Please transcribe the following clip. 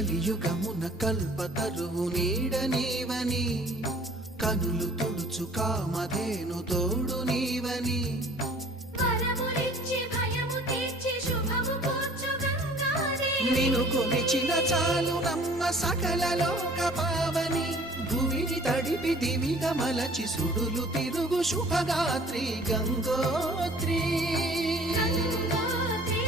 కలియుగమున కల్పతరువు నీడ నీవని కనులు తుడుచు కామధేను తోడు నీవని నిను కొలిచిన చాలు నమ్మ సకల లోక పావని భూమిని తడిపి దివిగా మలచి సుడులు తిరుగు శుభగాత్రి గంగోత్రి గంగోత్రి